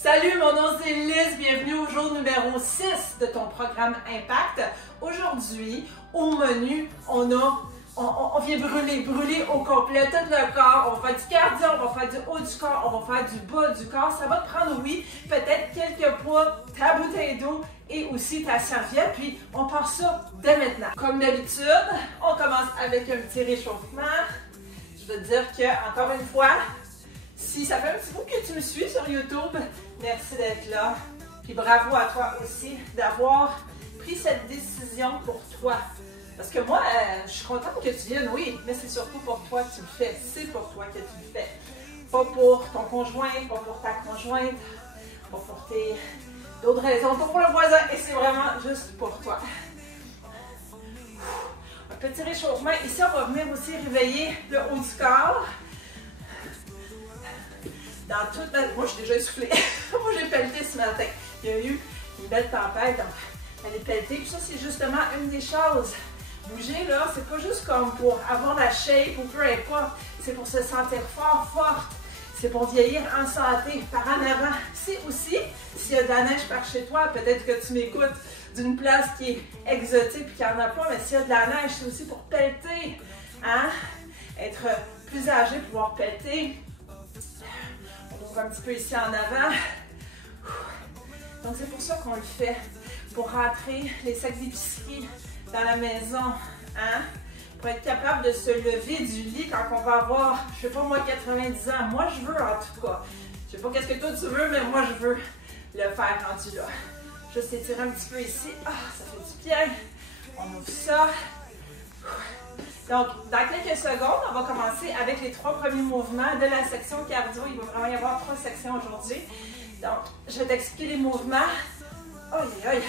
Salut, mon nom c'est Liz, bienvenue au jour numéro 6 de ton programme Impact. Aujourd'hui, au menu, on vient brûler au complet tout le corps. On va faire du cardio, on va faire du haut du corps, on va faire du bas du corps. Ça va te prendre, oui, peut-être quelques poids, ta bouteille d'eau et aussi ta serviette. Puis, on part ça dès maintenant. Comme d'habitude, on commence avec un petit réchauffement. Je veux te dire que, encore une fois, si ça fait un petit bout que tu me suis sur YouTube, merci d'être là. Puis bravo à toi aussi d'avoir pris cette décision pour toi. Parce que moi, je suis contente que tu viennes, oui, mais c'est surtout pour toi que tu le fais. C'est pour toi que tu le fais. Pas pour ton conjoint, pas pour ta conjointe, pas pour d'autres raisons, pas pour le voisin. Et c'est vraiment juste pour toi. Un petit réchauffement. Ici, on va venir aussi réveiller le haut du corps. Dans toute la... Moi, je suis déjà essoufflée. Moi, j'ai pelleté ce matin. Il y a eu une belle tempête, donc elle est pelletée. Puis ça, c'est justement une des choses. Bouger, là, c'est pas juste comme pour avoir la shape ou peu importe. C'est pour se sentir fort, forte. C'est pour vieillir en santé, par en avant. C'est aussi, s'il y a de la neige par chez toi, peut-être que tu m'écoutes d'une place qui est exotique et qu'il n'y en a pas, mais s'il y a de la neige, c'est aussi pour pelleter. Hein? Être plus âgé, pouvoir pelleter. Un petit peu ici en avant. Donc c'est pour ça qu'on le fait, pour rentrer les sacs d'épicerie dans la maison, hein? Pour être capable de se lever du lit quand on va avoir, je sais pas moi, 90 ans. Moi je veux en tout cas. Je sais pas qu'est-ce que toi tu veux, mais moi je veux le faire rendu là. Juste étirer un petit peu ici. Ah, ça fait du bien. On ouvre ça. Donc, dans quelques secondes, on va commencer avec les 3 premiers mouvements de la section cardio. Il va vraiment y avoir 3 sections aujourd'hui. Donc, je vais t'expliquer les mouvements. Aïe, aïe,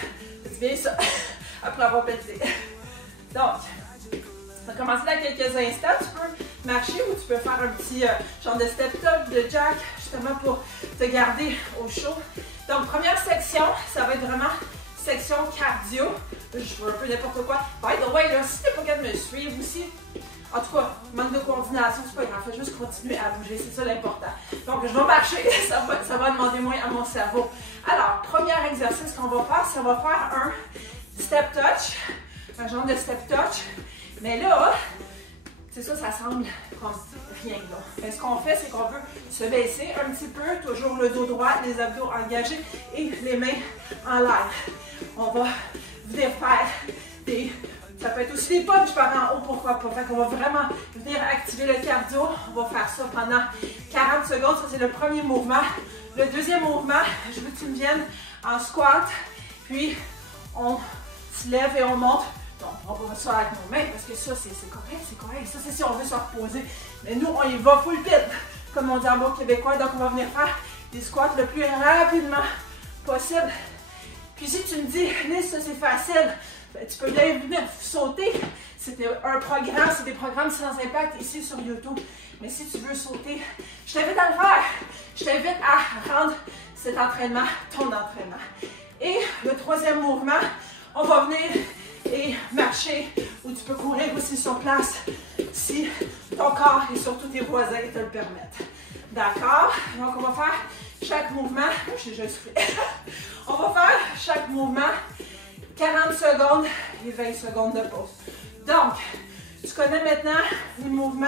c'est bien ça, après avoir pelleté. Donc, on va commencer dans quelques instants. Tu peux marcher ou tu peux faire un petit genre de step-up, de jack, justement pour te garder au chaud. Donc, première section, ça va être vraiment section cardio. Je veux un peu n'importe quoi. By the way, là, si t'es pas capable de me suivre aussi, en tout cas, manque de coordination, c'est pas grave, fais juste continuer à bouger, c'est ça l'important. Donc, je vais marcher, ça va demander moins à mon cerveau. Alors, premier exercice qu'on va faire, c'est qu'on va faire un step touch, un genre de step touch. Mais là, c'est ça, ça semble comme rien là. Mais ce qu'on fait, c'est qu'on veut se baisser un petit peu, toujours le dos droit, les abdos engagés et les mains en l'air. On va venir faire des... Ça peut être aussi des punches par en haut, pourquoi pas. Fait qu'on va vraiment venir activer le cardio. On va faire ça pendant 40 secondes. Ça, c'est le premier mouvement. Le deuxième mouvement, je veux que tu me viennes en squat. Puis, on se lève et on monte. Donc, on va ça avec nos mains parce que ça, c'est correct, c'est correct. Ça, c'est si on veut se reposer. Mais nous, on y va full pit, comme on dit en bon québécois. Donc, on va venir faire des squats le plus rapidement possible. Puis si tu me dis, Liz, ça c'est facile, ben, tu peux bien venir sauter. C'est un programme, c'est des programmes sans impact ici sur YouTube. Mais si tu veux sauter, je t'invite à le faire. Je t'invite à rendre cet entraînement ton entraînement. Et le troisième mouvement, on va venir et marcher ou tu peux courir aussi sur place si ton corps et surtout tes voisins te le permettent. D'accord? Donc on va faire chaque mouvement. Je suis déjà essoufflée. On va faire chaque mouvement 40 secondes et 20 secondes de pause. Donc, tu connais maintenant les mouvements.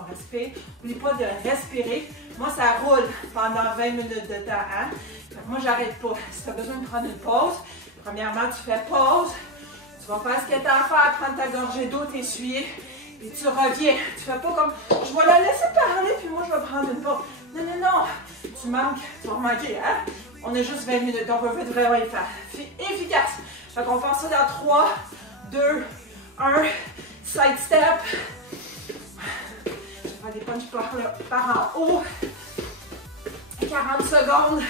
On respire. N'oublie pas de respirer. Moi, ça roule pendant 20 minutes de temps. Hein? Moi, j'arrête pas. Si tu as besoin de prendre une pause, premièrement, tu fais pause. Tu vas faire ce que tu as à faire, prendre ta gorgée d'eau, t'essuyer. Et tu reviens. Tu fais pas comme, je vais la laisser parler, puis moi, je vais prendre une pause. Non, non, non. Tu manques, tu vas manquer, hein? On a juste 20 minutes, donc on va vraiment y faire. Efficace. Fait qu'on fait ça dans 3, 2, 1. Side step. Je vais faire des punches par en haut. 40 secondes.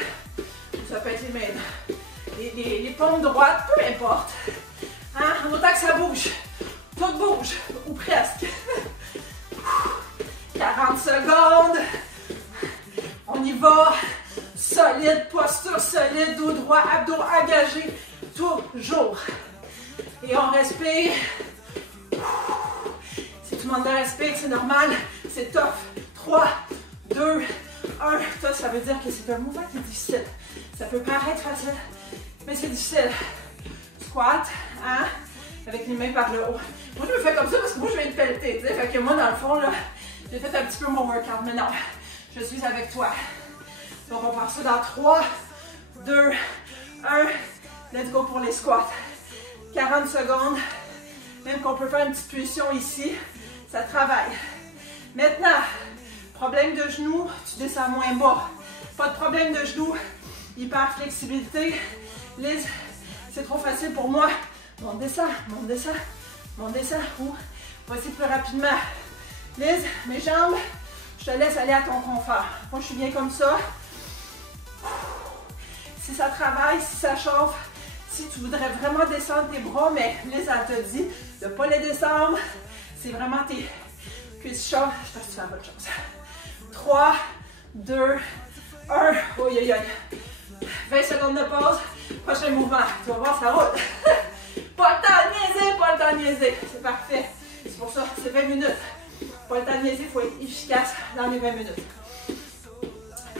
Ça peut être les mains. Les paumes droites, peu importe. Hein? En autant que ça bouge. Tout bouge, ou presque. 40 secondes. On y va. Solide, posture solide, dos droit, abdos engagés. Toujours. Et on respire. Si tu demandes de respirer, c'est normal. C'est tough. 3, 2, 1. Ça veut dire que c'est un mouvement qui est difficile. Ça peut paraître facile, mais c'est difficile. Squat, hein, avec les mains par le haut. Moi, je me fais comme ça parce que moi, je viens de pelleter, tu sais. Fait que moi, dans le fond, là, j'ai fait un petit peu mon workout, mais non, je suis avec toi. Donc, on part ça dans 3, 2, 1. Let's go pour les squats. 40 secondes. Même qu'on peut faire une petite position ici, ça travaille. Maintenant, problème de genou, tu descends moins bas. Pas de problème de genou, hyper flexibilité. Liz, c'est trop facile pour moi. Monte, descend, monte, descend, monte, descend. Ou voici plus rapidement. Liz, mes jambes, je te laisse aller à ton confort. Moi, je suis bien comme ça. Si ça travaille, si ça chauffe, si tu voudrais vraiment descendre tes bras, mais Liz, elle te dit de ne pas les descendre. C'est vraiment tes cuisses chaudes. Je pense que tu fais la bonne chose. 3, 2, 1. Oui, oui, oui. 20 secondes de pause. Prochain mouvement. Tu vas voir, ça roule. Pas le temps de niaiser, pas le temps de niaiser. C'est parfait. C'est pour ça, c'est 20 minutes. Pas le temps de niaiser, il faut être efficace dans les 20 minutes.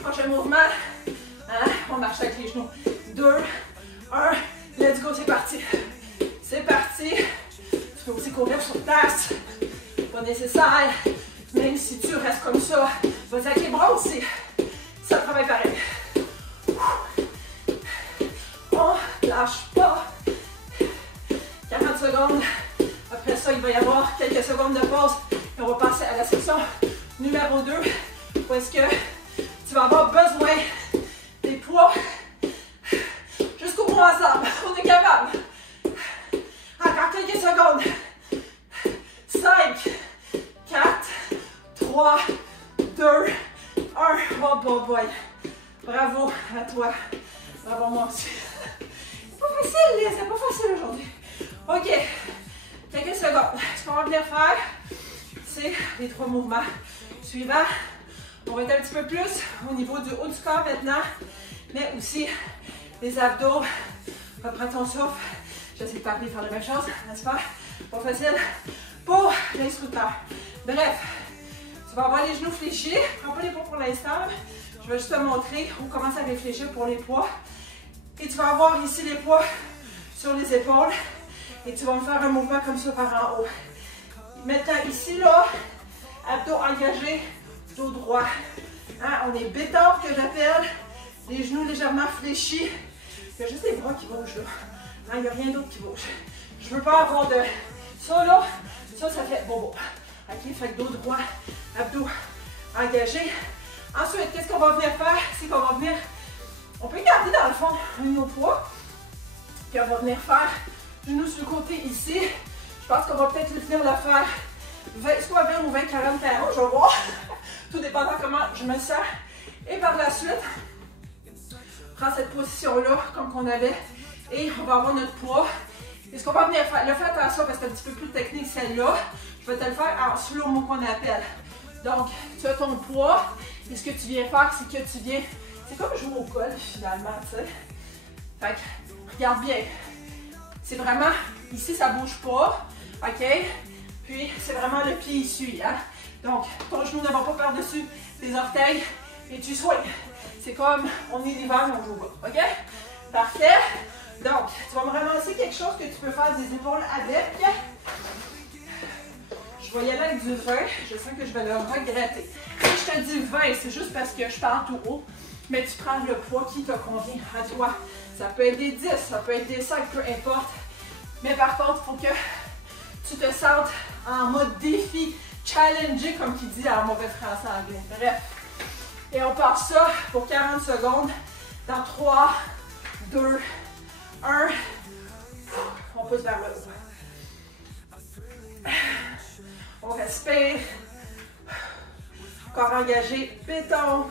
Prochain mouvement. Hein? On marche avec les genoux. 2, 1. Let's go, c'est parti. C'est parti. Tu peux aussi courir sur place. Pas nécessaire. Même si tu restes comme ça, vas-y avec les bras aussi. Ça travaille pareil. On lâche pas. 40 secondes. Après ça, il va y avoir quelques secondes de pause. Et on va passer à la section numéro 2. Où est-ce que tu vas avoir besoin des poids jusqu'au bout ensemble. On est capable. Encore quelques secondes. 5, 4, 3, 2, 1. Oh boy. Bravo à toi. Bravo à moi aussi. C'est pas facile, Liz. C'est pas facile aujourd'hui. OK. Quelques secondes. Ce qu'on va venir faire, c'est les 3 mouvements suivants. On va être un petit peu plus au niveau du haut du corps maintenant, mais aussi les abdos. Reprends ton souffle. J'essaie de parler, faire la même chose, n'est-ce pas? Pas facile pour l'instructeur. Bref, tu vas avoir les genoux fléchis. Prends pas les poids pour l'instant. Je vais juste te montrer où commencer à réfléchir pour les poids. Et tu vas avoir ici les poids sur les épaules. Et tu vas me faire un mouvement comme ça par en haut. Maintenant, ici, là, abdos engagés, dos droit. Hein, on est béton que j'appelle. Les genoux légèrement fléchis. Il y a juste les bras qui bougent, là. Hein, il n'y a rien d'autre qui bouge. Je ne veux pas avoir de... Ça, là, ça fait bobo. OK, fait que dos droit, abdos engagés. Ensuite, qu'est-ce qu'on va venir faire? C'est qu'on va venir... On peut garder dans le fond nos poids. Puis on va venir faire genoux sur le côté ici. Je pense qu'on va peut-être venir le faire 20, soit 20 ou 20, 40 par an. Je vais voir. Tout dépendant comment je me sens. Et par la suite, prends cette position-là, comme qu'on avait. Et on va avoir notre poids. Et ce qu'on va venir faire, fais attention parce que c'est un petit peu plus technique celle-là. Je vais te le faire en slow-mo qu'on appelle. Donc, tu as ton poids. Et ce que tu viens faire, c'est que tu viens... C'est comme jouer au golf finalement, tu sais. Fait que, regarde bien. C'est vraiment... Ici, ça ne bouge pas. OK? Puis, c'est vraiment le pied ici. Hein? Donc, ton genou ne va pas par-dessus tes orteils. Et tu soignes. C'est comme, on est l'hiver, on joue pas. OK? Parfait. Donc, tu vas me ramasser quelque chose que tu peux faire des épaules avec. Je vais y aller avec du vin. Je sens que je vais le regretter. Si je te dis vin, c'est juste parce que je parle tout haut. Mais tu prends le poids qui te convient à toi. Ça peut être des 10, ça peut être des 5, peu importe. Mais par contre, il faut que tu te sentes en mode défi, challengé, comme qui dit en mauvais français anglais. Bref. Et on part ça pour 40 secondes. Dans 3, 2, 1. On pousse vers le haut. On respire. Corps engagé, béton.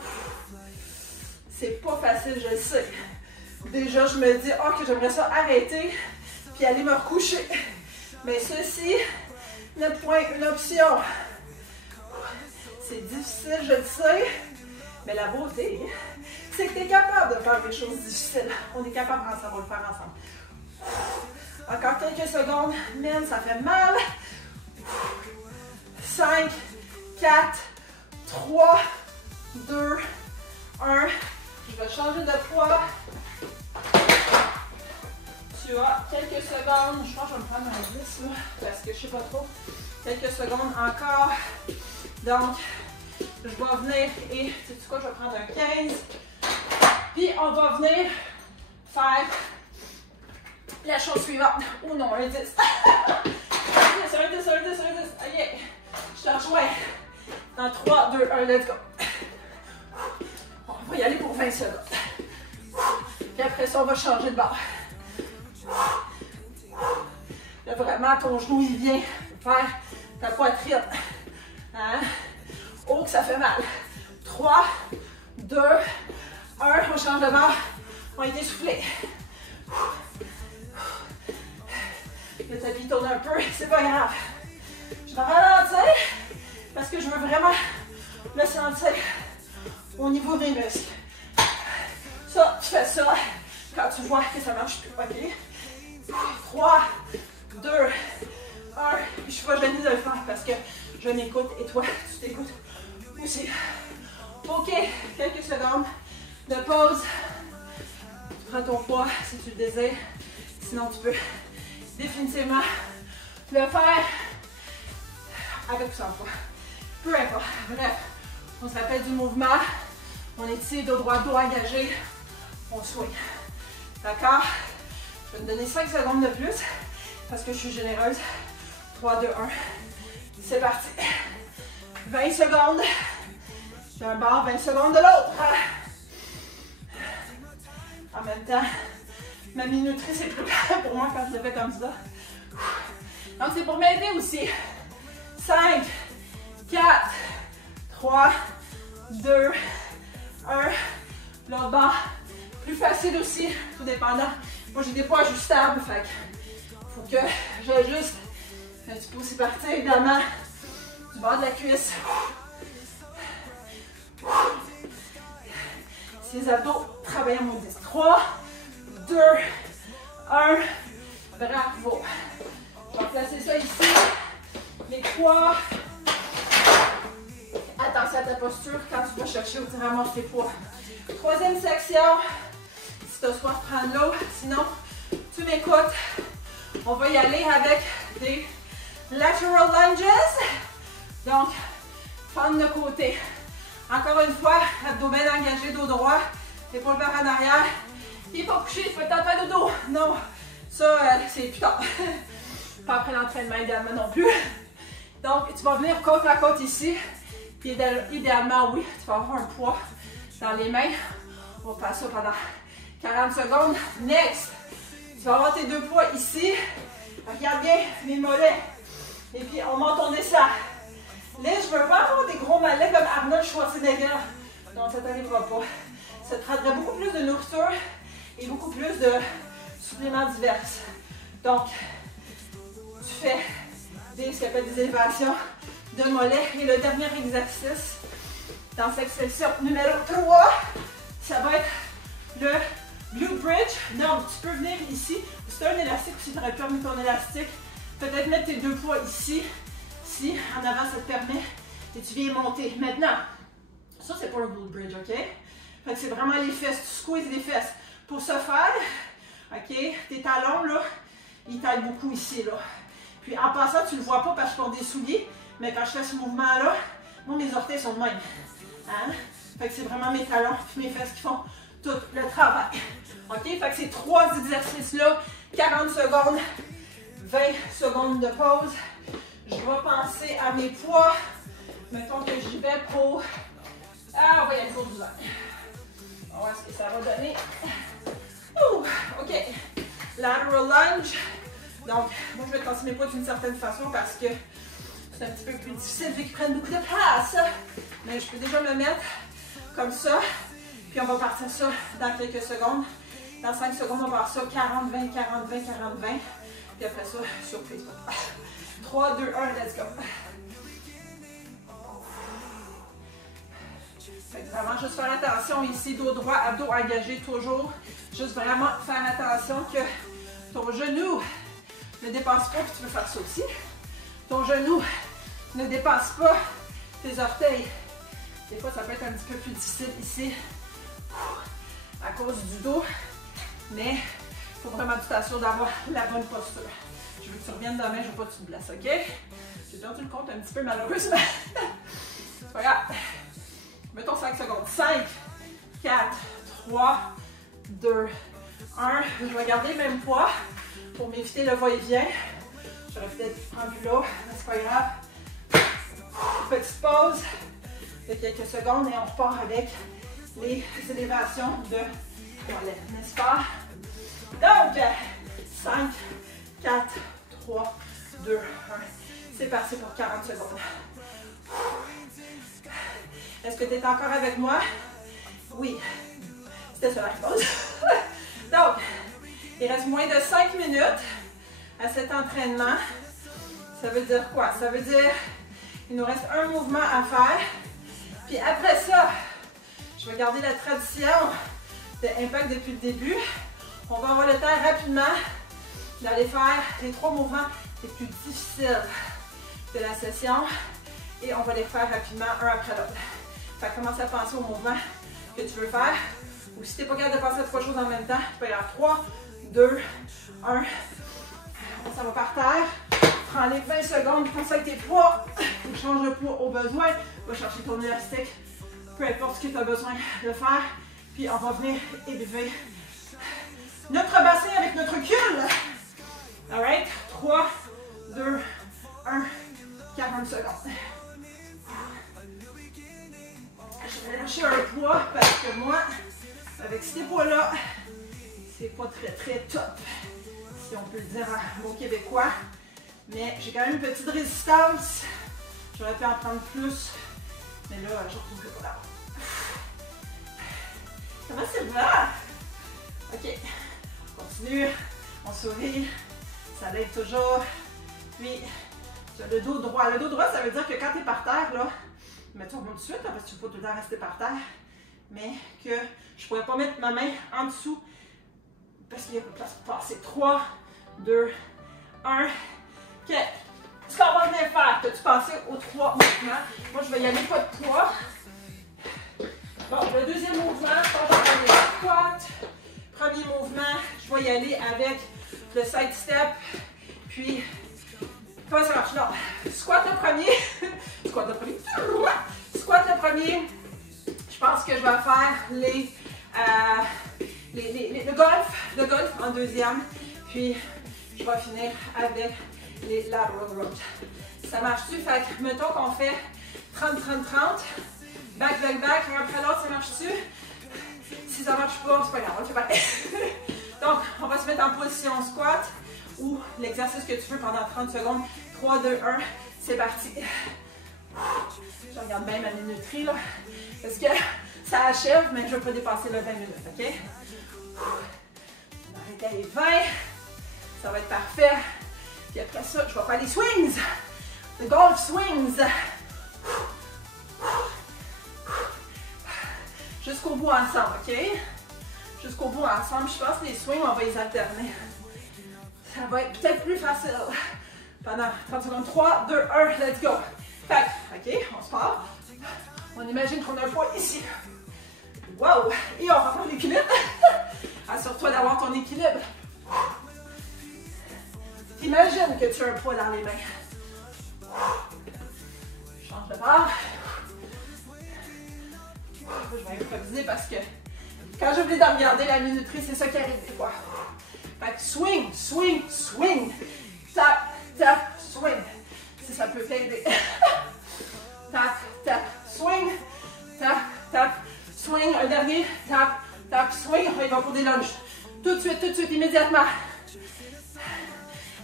C'est pas facile, je le sais. Déjà, je me dis, oh, que j'aimerais ça arrêter puis aller me recoucher. Mais ceci n'est point une option. C'est difficile, je le sais. Mais la beauté, c'est que tu es capable de faire des choses difficiles. On est capable ensemble, on va le faire ensemble. Encore quelques secondes. Man, ça fait mal. 5, 4, 3, 2, 1. Je vais changer de poids. Tu as quelques secondes. Je pense que je vais me prendre un 10 là, parce que je ne sais pas trop. Quelques secondes encore. Donc, je vais venir et, tu sais quoi, je vais prendre un 15. Puis, on va venir faire la chose suivante. Oh non, un 10. un 10. OK. Je te rejoins. Dans 3, 2, 1, let's go. On va y aller pour 20 secondes. Puis après ça, on va changer de bord. Là, vraiment, ton genou, il vient faire ta poitrine. Hein? Oh, que ça fait mal. 3, 2, 1. On change de bord. On est essoufflé. Le tapis tourne un peu. C'est pas grave. Je vais ralentir parce que je veux vraiment le sentir au niveau des muscles. Ça, tu fais ça quand tu vois que ça marche plus. OK? 3, 2, 1. Je suis pas gênée de le faire parce que je m'écoute et toi, tu t'écoutes aussi. OK, quelques secondes de pause. Tu prends ton poids si tu le désires. Sinon, tu peux définitivement le faire avec ou sans poids. Peu importe. Bref, on se rappelle du mouvement. On est ici, dos droit, dos engagé. On swing. D'accord? Je vais te donner 5 secondes de plus parce que je suis généreuse. 3, 2, 1. C'est parti. 20 secondes d'un bord, 20 secondes de l'autre. En même temps, ma minuterie, c'est plus clair pour moi quand je le fais comme ça. Donc, c'est pour m'aider aussi. 5, 4, 3, 2, 1. L'autre bord. Plus facile aussi, tout dépendant. Moi, j'ai des poids ajustables, fait qu'il faut que j'ajuste. Tu peux aussi partir, évidemment, du bord de la cuisse. Ces abdos travaillent en mode 10. 3, 2, 1. Bravo. Je vais placer ça ici. Les poids. Attention à ta posture quand tu vas chercher où tu ramasses tes poids. Troisième section. Si tu as soif, prends de l'eau. Sinon, tu m'écoutes. On va y aller avec des lateral lunges. Donc, fendre de côté. Encore une fois, abdos bien engagés, dos droit, épaule vers en arrière. Il faut coucher, il faut être en train de dos. Non, ça, c'est plus tard. Pas après l'entraînement, idéalement non plus. Donc, tu vas venir côte à côte ici. Puis, idéalement, oui, tu vas avoir un poids dans les mains. On va faire ça pendant 40 secondes. Next, tu vas avoir tes deux poids ici. Regarde bien mes mollets. Et puis, on monte, on descend. Là, je veux pas avoir des gros mollets comme Arnold Schwarzenegger. Non, ça t'arrivera pas. Ça te prendrait beaucoup plus de nourriture et beaucoup plus de suppléments divers. Donc, tu fais ce qu'on appelle des élévations de mollets. Et le dernier exercice, dans cette section numéro 3, ça va être le glute bridge. Donc, tu peux venir ici. Si tu as un élastique, tu aurais pu mettre ton élastique. Peut-être mettre tes deux poids ici. Si, en avant, ça te permet. Et tu viens monter. Maintenant, ça, c'est pas un glute bridge, OK? Fait que c'est vraiment les fesses. Tu squeezes les fesses. Pour ce faire, OK, tes talons, là, ils taillent beaucoup ici, là. Puis, en passant, tu le vois pas parce que je porte des souliers. Mais quand je fais ce mouvement-là, moi, mes orteils sont de même. Hein? Fait que c'est vraiment mes talons et mes fesses qui font tout le travail. OK? Fait que ces trois exercices-là, 40 secondes, 20 secondes de pause. Je vais penser à mes poids. Mettons que j'y vais pour... Ah, on va y aller pour 12 heures. On va voir ce que ça va donner. Ouh, OK. Lateral lunge. Donc, moi, je vais tasser mes poids d'une certaine façon parce que c'est un petit peu plus difficile vu qu'ils prennent beaucoup de place. Mais je peux déjà me mettre comme ça. Puis on va partir ça dans quelques secondes. Dans 5 secondes, on va faire ça 40, 20, 40, 20, 40, 20. Puis après ça, surprise. 3, 2, 1, let's go. Fait que vraiment, juste faire attention ici, dos droit, abdos engagés toujours. Juste vraiment faire attention que ton genou ne dépasse pas, puis tu peux faire ça aussi. Ton genou ne dépasse pas tes orteils. Des fois, ça peut être un petit peu plus difficile ici. cause du dos, mais il faut vraiment que tu t'assures d'avoir la bonne posture. Je veux que tu reviennes demain, je veux pas que tu te blesses, ok? J'ai perdu le compte un petit peu malheureusement. Regarde. Mettons 5 secondes. 5, 4, 3, 2, 1. Je vais garder le même poids pour m'éviter le va-et-vient. J'aurais peut-être rendu là, mais c'est pas grave. Petite pause de quelques secondes et on repart avec les élévations de toilette, n'est-ce pas? Donc, 5, 4, 3, 2, 1. C'est parti pour 40 secondes. Est-ce que tu es encore avec moi? Oui. C'était ça la pause. Donc, il reste moins de 5 minutes à cet entraînement. Ça veut dire quoi? Ça veut dire qu'il nous reste un mouvement à faire. Puis après ça, je vais garder la tradition de Impact depuis le début. On va avoir le temps rapidement d'aller faire les 3 mouvements les plus difficiles de la session. Et on va les faire rapidement, un après l'autre. Fait que commence à penser au mouvement que tu veux faire. Ou si tu n'es pas capable de penser à 3 choses en même temps, tu peux y avoir 3, 2, 1. On s'en va par terre. Prends les 20 secondes, pense avec tes poids. Change le poids au besoin. Va chercher ton élastique. Peu importe ce que tu as besoin de faire. Puis on va venir élever notre bassin avec notre recul. Alright? 3, 2, 1. 40 secondes. Je vais lâcher un poids parce que moi, avec ces poids-là, c'est pas très top, si on peut le dire en bon québécois. Mais j'ai quand même une petite résistance. J'aurais pu en prendre plus, mais là, je retrouve pas là. Comment ça va? Ok, on continue, on sourit, ça l'aide toujours. Puis, le dos droit. Le dos droit, ça veut dire que quand tu es par terre, là, mais tu remontes tout de suite, parce que tu ne peux pas tout le temps rester par terre, mais que je ne pourrais pas mettre ma main en dessous parce qu'il y a pas de place pour passer. 3, 2, 1. OK. Ce qu'on va venir faire, as-tu pensé aux 3 mouvements? Moi, je vais y aller pas de poids. Bon, le deuxième mouvement, je vais aller les squats. Premier mouvement, je vais y aller avec le side step, puis pas ça marche, non. Squat le premier. Squat le premier. Squat le premier. Je pense que je vais faire le golf en deuxième. Puis, je vais finir avec les lateral rows. Ça marche-tu? Fait que, mettons qu'on fait 30, 30, 30. Back, back, back. Un après l'autre, ça marche-tu? Si ça marche pas, c'est pas grave, on le fait pareil. Donc, on va se mettre en position squat ou l'exercice que tu veux pendant 30 secondes. 3, 2, 1, c'est parti. Je regarde bien ma minuterie là, parce que ça achève, mais je ne veux pas dépasser le 20 minutes, ok? On va arrêter à les 20, ça va être parfait. Puis après ça, je vais faire les swings, les golf swings. Jusqu'au bout ensemble, ok? Jusqu'au bout ensemble, je pense que les swings, on va les alterner. Ça va être peut-être plus facile. Pendant 30 secondes. 3, 2, 1, let's go. Fait, ok, on se part. On imagine qu'on a un poids ici. Wow! Et on reprend l'équilibre. Assure-toi d'avoir ton équilibre. Imagine que tu as un poids dans les mains. Change de barre. Je vais improviser parce que quand j'oublie de regarder la minuterie, c'est ça qui arrive des fois. Fait que swing, swing, swing. Tap, tap, swing. Si ça peut t'aider. Tap, tap, swing. Tap, tap, swing. Un dernier. Tap, tap, swing. On va pour des lunges. Tout de suite, immédiatement.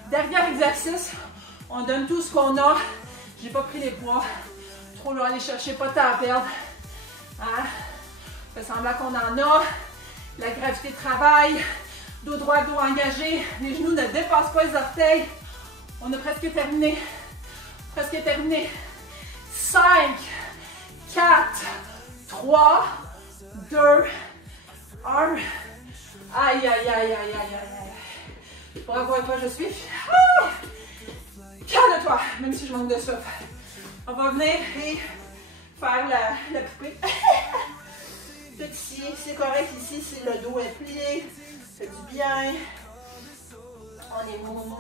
Dernier exercice. On donne tout ce qu'on a. J'ai pas pris les poids. Trop loin aller chercher, pas de temps à perdre. Hein? Fait semblant qu'on en a. La gravité travaille. Dos droit, dos engagé. Les genoux ne dépassent pas les orteils. On a presque terminé. Presque terminé. 5, 4, 3, 2, 1. Aïe, aïe, aïe, aïe, aïe, aïe. Bravo à toi, je suis. Ah! Calme-toi, même si je manque de souffle. On va venir et faire la poupée. Petit, c'est correct ici si le dos est plié. Fait du bien. On est mou.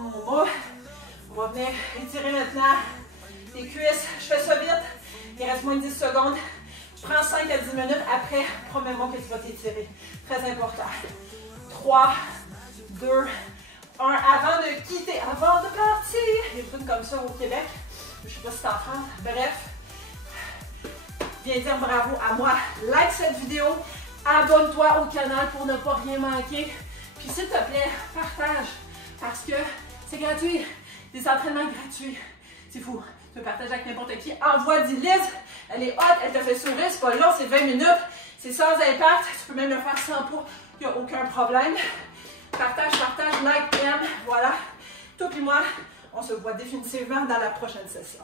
On va venir étirer maintenant les cuisses. Je fais ça vite. Il reste moins de 10 secondes. Je prends 5 à 10 minutes. Après, promets-moi que tu vas t'étirer. Très important. 3, 2, 1. Avant de quitter, avant de partir. Il y a une comme ça au Québec. Je ne sais pas si c'est en France. Bref. Viens dire bravo à moi. Like cette vidéo. Abonne-toi au canal pour ne pas rien manquer. Puis s'il te plaît, partage. Parce que c'est gratuit. Des entraînements gratuits. C'est fou. Tu peux partager avec n'importe qui. Envoie 10 Liz. Elle est hot, elle te fait sourire. C'est pas long, c'est 20 minutes. C'est sans impact. Tu peux même le faire sans poids. Il n'y a aucun problème. Partage, like, aime. Voilà. Toi et moi, on se voit définitivement dans la prochaine session.